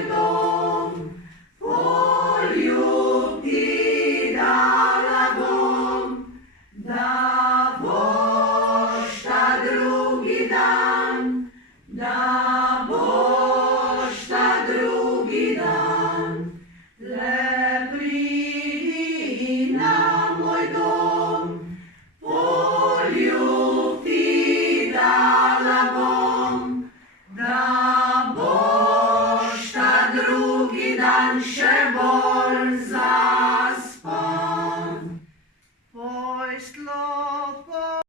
moj dom, poljub ti dala bom, da boš ta drugi dan, da boš ta drugi dan, le pridi na moj dom, poljub ti dala bom, da boš ta drugi dan še bolj zaspan. Tvoj slov